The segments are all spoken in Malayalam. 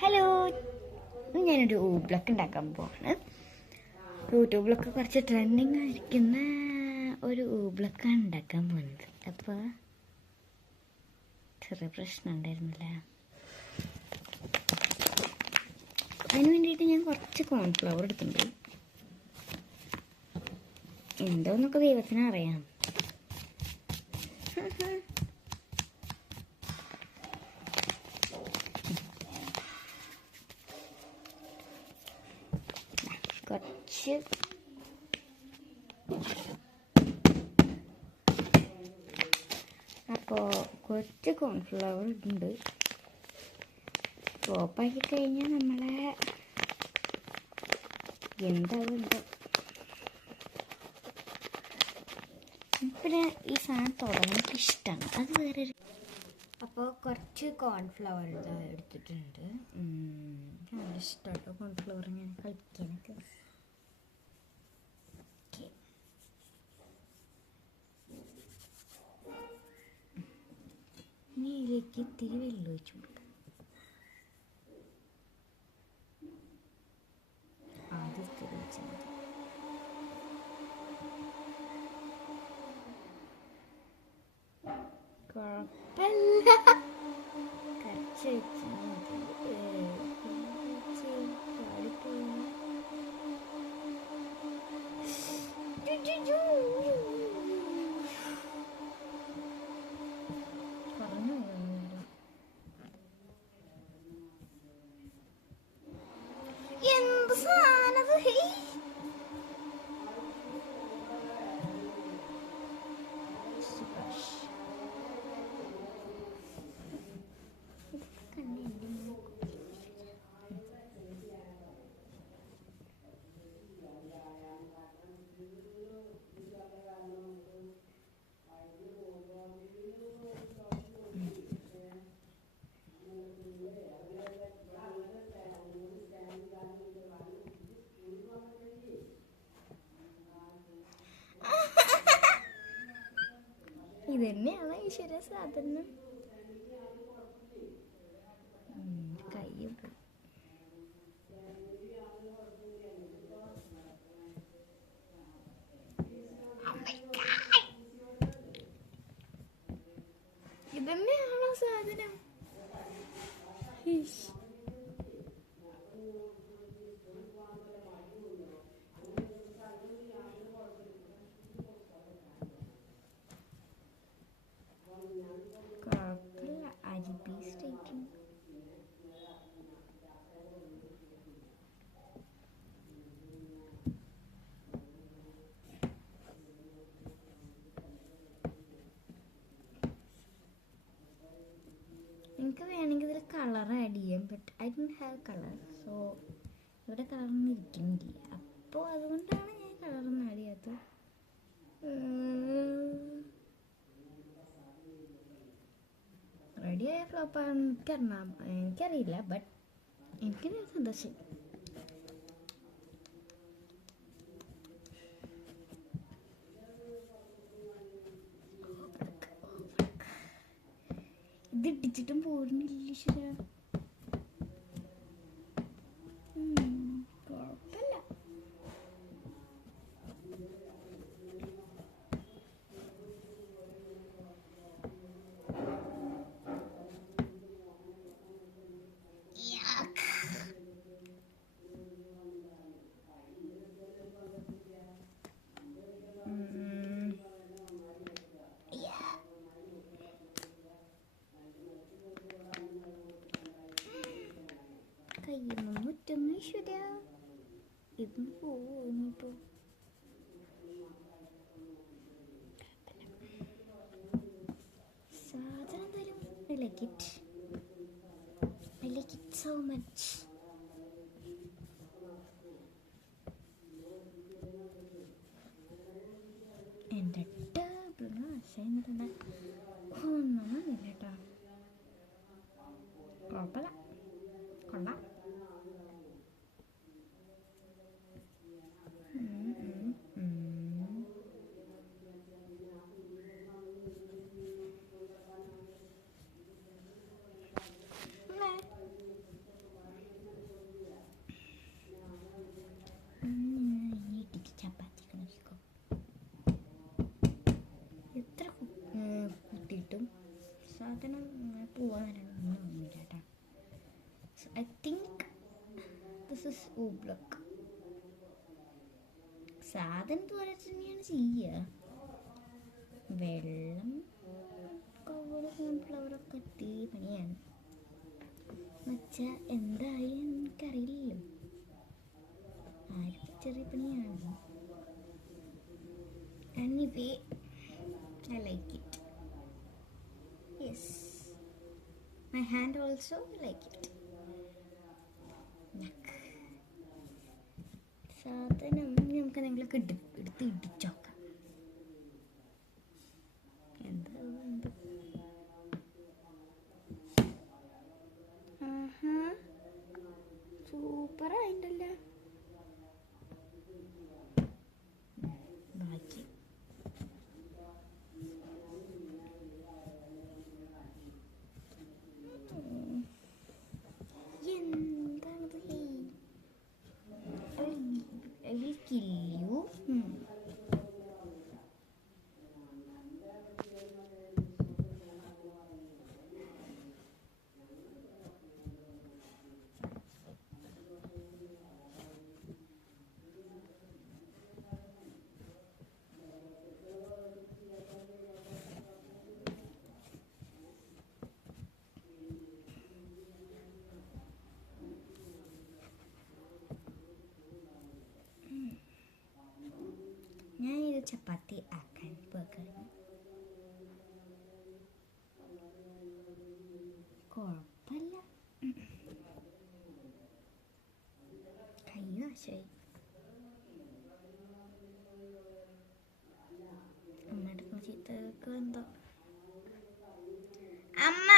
ഹലോ, ഞാനൊരു ഊബ്ലൊക്കെ ഉണ്ടാക്കാൻ പോവാണ്. യൂട്യൂബിലൊക്കെ കുറച്ച് ട്രെൻഡിങ് ആയിരിക്കുന്ന ഒരു ഊബ്ലൊക്കാണ് ഉണ്ടാക്കാൻ പോകുന്നത്. അപ്പോൾ ചെറിയ പ്രശ്നം ഉണ്ടായിരുന്നില്ല. അതിന് വേണ്ടിയിട്ട് ഞാൻ കുറച്ച് കോൺഫ്ലവർ എടുത്തിട്ടുണ്ട്. എന്തോന്നൊക്കെ ദൈവത്തിന് അറിയാം. കുറച്ച് അപ്പോൾ കുറച്ച് കോൺഫ്ലവർ ഉണ്ട്. ഫ്ലോപ്പാക്കി കഴിഞ്ഞാൽ നമ്മളെ എന്താവുണ്ടോ. പിന്നെ ഈ സാധനം തുടങ്ങാൻ ഇഷ്ടമാണ്, അത് വേറെ. അപ്പോൾ കുറച്ച് കോൺഫ്ലവർ എടുത്തിട്ടുണ്ട്. നല്ല ഇഷ്ടമാട്ടോ കോൺഫ്ലവർ ഞാൻ കളിക്കാനൊക്കെ. ഇനി ഇതിലേക്ക് ഇത്തിരി വെള്ളം ഒഴിച്ചു കൊടുക്കാം. ആദ്യം ഇത്തിരി ഒഴിച്ചാൽ മതി. കുഴപ്പമില്ല, കുറച്ച് ഒഴിച്ചാൽ മതി. എന്ത് സാധനം ഇതന്നെയാണ് ഈശ്വര സാധനം. കയ്യും ഇതന്നെയാണോ സാധനം? കുഴപ്പമില്ല, അരിപ്പീസ്റ്റേക്കും എനിക്ക് വേണമെങ്കിൽ ഇതിൽ കളർ ആഡ് ചെയ്യാം. But I don't have colour. So ഇവിടെ കളറൊന്നും ഇരിക്കുന്നില്ല. അപ്പോൾ അതുകൊണ്ടാണ് ഞാൻ കളറൊന്നും ആഡ് ചെയ്യാത്തത്. റെഡിയായ ഫ്ലോപ്പാണ് എനിക്കറിയില്ല. ബട്ട് എനിക്ക് സന്തോഷം. ഇത് ഇടിച്ചിട്ടും പോരുന്നില്ല. ശരിയാ, കുഴപ്പമില്ല. കയ്യൊന്നും മുറ്റൊന്നും ഈശ്വര, ഇതൊന്നും പോവുട്ടോ. സാധനം തരും. I like it. I like it so much. എൻ്റെ ടേബിളിന് ആശയുന്നുണ്ട്. ഒന്നും വന്നില്ല കേട്ടോ. കുഴപ്പമില്ല, കൊള്ളാം. I think this is oobleck. സാധനം പോലെ തന്നെയാണ് ചെയ്യുക. വെള്ളം കോൺഫ്ലവറൊക്കെ ഇട്ട് പണിയാണ് എന്നുവെച്ചാൽ എന്തായി എനിക്കറിയില്ലല്ലോ. ആരും ചെറിയ പണിയാണ്. Anyway, I like it. Yes. My hand also like it. സാധനം നമുക്ക് എന്തെങ്കിലുമൊക്കെ എടുത്ത് ഇടിച്ചോക്കാം. എന്താ സൂപ്പറായിട്ടല്ലേ. ബാക്കി എന്താണത്? I will kill you. ഞാൻ ഇത് ചപ്പാത്തി ആക്കാൻ പോകുന്നു. കുഴപ്പമില്ല. കൈ നാശമായി. അമ്മയുടെ ചീത്തക്ക് എന്തോ. അമ്മ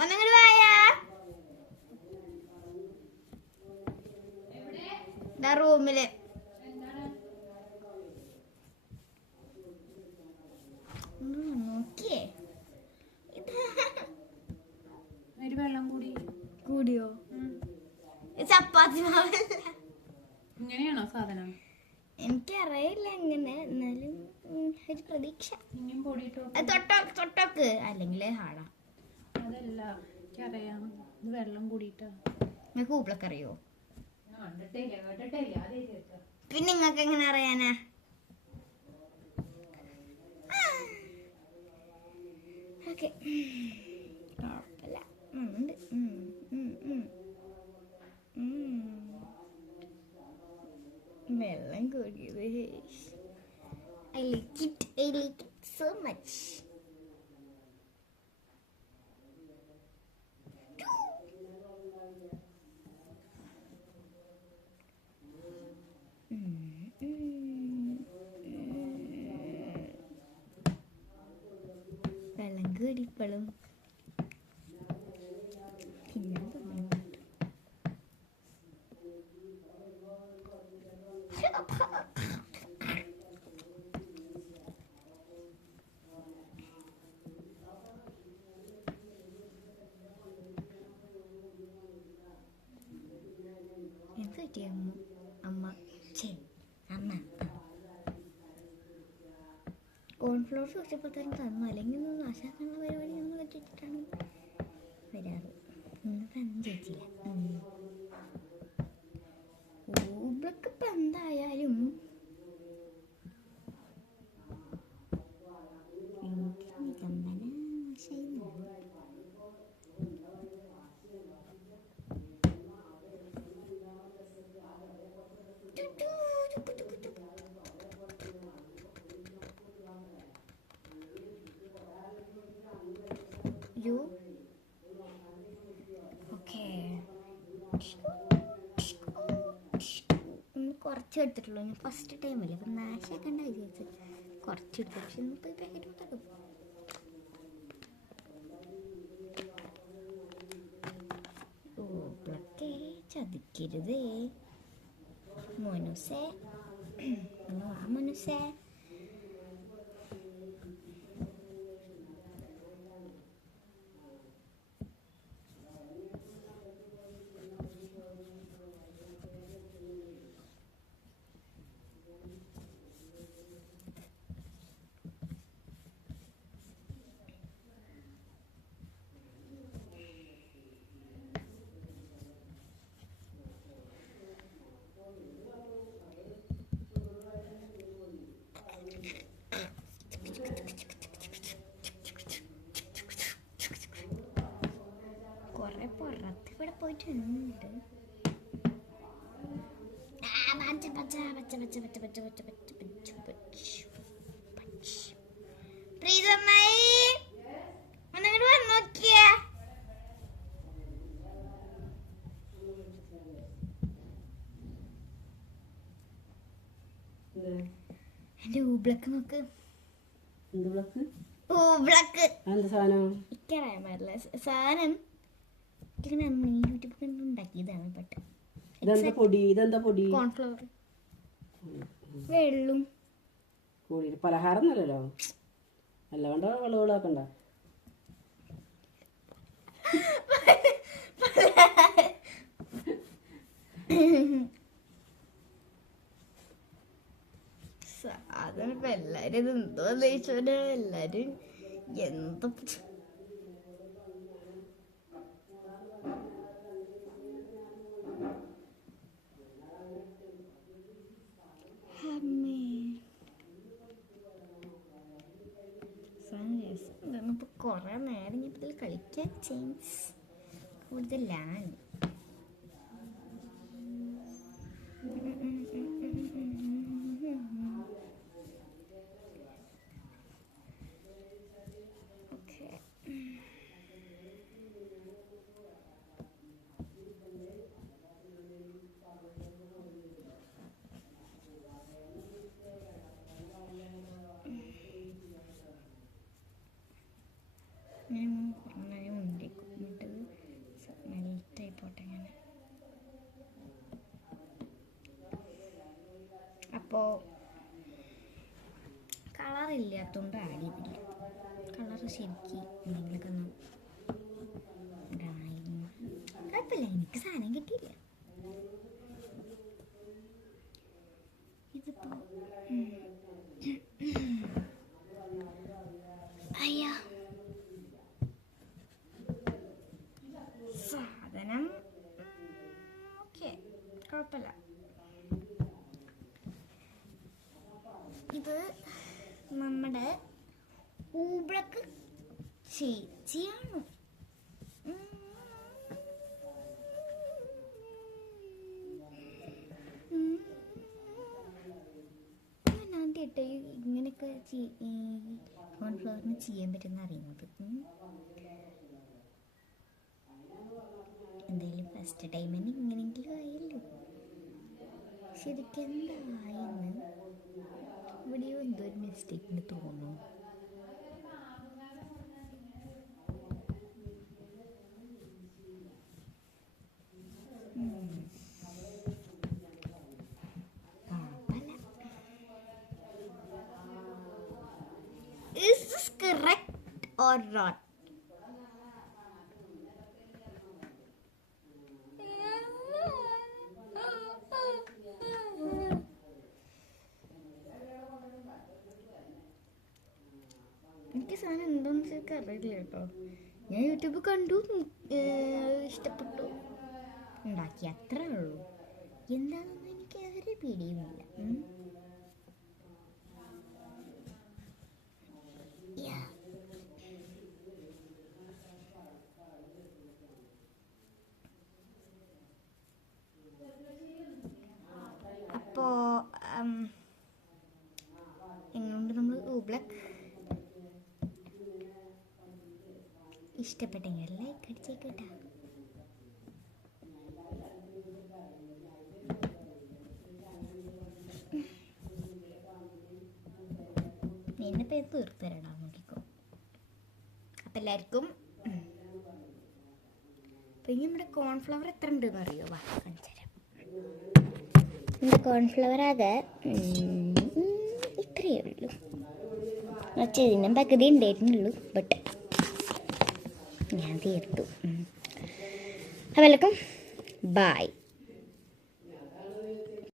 ഒന്നങ്ങോട്ട് വായാ. റൂമില് നോക്കിയേ. വെള്ളം കൂടിയോ? ചപ്പാത്തി മാവല്ല. ഇങ്ങനെയാണോ സാധനം? എനിക്കറിയില്ല എങ്ങനെ, എന്നാലും ഒരു പ്രതീക്ഷ. തൊട്ടോക്ക് അല്ലെങ്കിൽ ഹാടാ. അതല്ല, എനിക്കറിയാം ഇത് വെള്ളം കൂടിയിട്ടാ. നിങ്ങൾക്ക് ഊപ്പിളൊക്കെ അറിയോ? പിന്നെ നിങ്ങൾക്ക് എങ്ങനെ അറിയാനാ? ഓക്കെ, കുഴപ്പമില്ല. ഉണ്ട്. വെള്ളം കൂടിയത്. I like it so much. വെള്ളം കൂടിപ്പോഴും പിന്നെ എന്ത് പറ്റി അമ്മ? കോൺഫ്ലോർ ചോദിച്ചപ്പോൾ തന്നെ തന്നു. അല്ലെങ്കിൽ ഒന്ന് നാശാക്കാനുള്ള പരിപാടി നമ്മൾ വെച്ചിട്ടാണ് വരാറ്. ഇന്നിപ്പോൾ ഒന്നും ചോദിച്ചില്ല. ഊബ്ലക്ക് ഇപ്പം എന്തായാലും കുറച്ച് എടുത്തിട്ടുള്ളൂ. ഞാൻ ഫസ്റ്റ് ടൈമല്ലേ, അപ്പം നാശാക്കണ്ട വിചാരിച്ച് കുറച്ചെടുത്തു. പക്ഷെ ഇന്നിപ്പോൾ ഈ പാക്കറ്റ് മൊത്തം ഊബ്ലക്കെ ചതിക്കരുതേ മോനുസേ. മോനുസേ പുറത്ത് ഇവിടെ പോയിട്ടുണ്ട്. പ്രീതമ്മായി ഒന്നിങ്ങോട്ട് വന്ന് നോക്കിയേ. എന്റെ ഊബ്ലക്ക് നോക്ക്. ഊബ്ലക്ക് എനിക്കറിയാൻ പാടില്ല സാധനം. യൂട്യൂബ് കണ്ട് ഉണ്ടാക്കിയതാണ്. കോൺഫ്ലവർ വെള്ളം പലഹാരം ഒന്നുമല്ലല്ലോ. അല്ല വേണ്ട വെള്ളവിളാക്കണ്ട. സാധനം ഇപ്പൊ എല്ലാരും ഇത് എന്തോ ചോദിച്ചോണ്ട് എല്ലാരും എന്താ ഇപ്പൊ കൊറേ നേരം ഇതിൽ കളിക്കാൻ ചാൻസ് കൂടുതലാണ്. അപ്പോൾ കളറില്ലാത്തതുകൊണ്ട് ആഡ് ചെയ്തില്ല. കളർ ശരിക്കും എന്തെങ്കിലുമൊക്കെ ഒന്ന് ഇടാനായിരുന്നു. കുഴപ്പമില്ല, എനിക്ക് സാധനം കിട്ടിയില്ല. ഇതിപ്പോൾ അയ്യാ സാധനം ഓക്കെ, കുഴപ്പമില്ല. ഇത് നമ്മുടെ ഊബ്ലക്ക് ചേച്ചിയാണ്. ഞാൻ ആദ്യമായിട്ട് ഇങ്ങനെയൊക്കെ കോൺഫ്ലവറിന് ചെയ്യാൻ പറ്റുന്ന അറിയുന്നത്. എന്തായാലും ഫസ്റ്റ് ടൈം തന്നെ ഇങ്ങനെയെങ്കിലും ആയല്ലോ. ശരിക്കും എന്തായെന്ന് ഇവിടെയോ എന്തോ ഒരു മിസ്റ്റേക്കിന് തോന്നുന്നു. Is this correct or not? എനിക്ക് സാധനം എന്താണെന്ന് ശരിക്കും അറിയില്ല കേട്ടോ. ഞാൻ യൂട്യൂബ് കണ്ടു, ഇഷ്ടപ്പെട്ടു, ഉണ്ടാക്കി, അത്രേ ഉള്ളൂ. എന്താണെന്ന് എനിക്ക് ഒരു പിടിയുമില്ല. അപ്പോൾ എങ്ങനെയുണ്ട് നമ്മൾ ഊബ്ലക്ക്? ഇഷ്ടപ്പെട്ടെങ്കിൽ ലൈക്ക് അടിച്ചേക്കട്ടാ. നിന്നെ പേര് തീർത്ത് തരണം, നോക്കിക്കോ. അപ്പം എല്ലാവർക്കും പിന്നെ നമ്മുടെ കോൺഫ്ലവർ എത്ര ഉണ്ടെന്ന് അറിയോ? വാ കാണിച്ചു തരാം. നമ്മുടെ കോൺഫ്ലവർ ആകെ ഇത്രയേ ഉള്ളൂ. ഇതിനും പകുതി ഉണ്ടായിരുന്നുള്ളൂ, ബട്ട് ഞാൻ തീർത്തു. അപ്പം എല്ലാവർക്കും ബൈ.